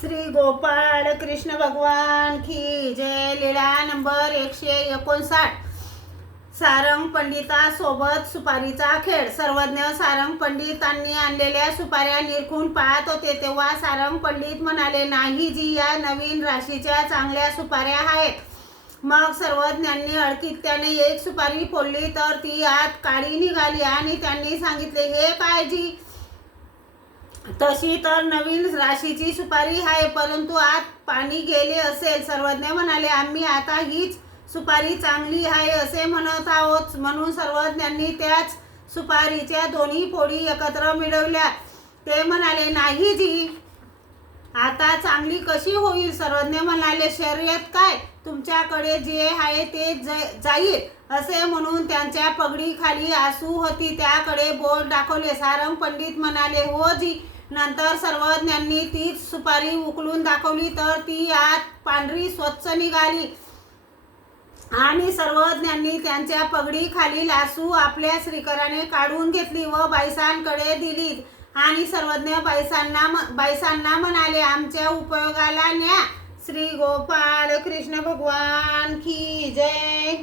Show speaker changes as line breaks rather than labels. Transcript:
श्री गोपाळ कृष्ण भगवान की जय. लीळा नंबर एकशे एकोणसाठ. सारंग पंडितासोबत सुपारीचा खेळ. सर्वज्ञ सारंग पंडितांनी आणलेल्या सुपाऱ्या निरखून पाहत होते तेव्हा सारंग पंडित म्हणाले नाही जी या नवीन राशीच्या चांगल्या सुपाऱ्या आहेत. मग सर्वज्ञांनी अडकित्याने एक सुपारी फोडली तर ती आत काळी निघाली आणि त्यांनी सांगितले हे काय जी तशी तर नवीन राशीची सुपारी आहे परंतु आत पाणी गेले असेल. सर्वज्ञ म्हणाले आम्ही आता हीच सुपारी चांगली आहे असे म्हणत आहोत. म्हणून सर्वज्ञांनी त्याच सुपारीच्या दोन्ही फोडी एकत्र मिळवल्या. ते म्हणाले नाही जी आता चांगली कशी होईल? सर्वज्ञ म्हणाले शर्यत काय? तुमच्याकडे जे आहे ते जाईल. असे म्हणून त्यांच्या पगडीखाली आसू होती. त्याकडे बोट दाखवले. सारंग पंडित म्हणाले हो जी नंतर सर्वज्ञांनी तीच सुपारी उकलून दाखवली तर ती आत पांढरी स्वच्छ निघाली. आणि सर्वज्ञांनी त्यांच्या पगडीखालील आसू आपल्या श्रीकराने काढून घेतली व बायसांकडे दिली. आणि सर्वज्ञ बायसांना बायसांना म्हणाले आमच्या उपयोगाला न्या. श्री गोपाळ कृष्ण भगवान की जय.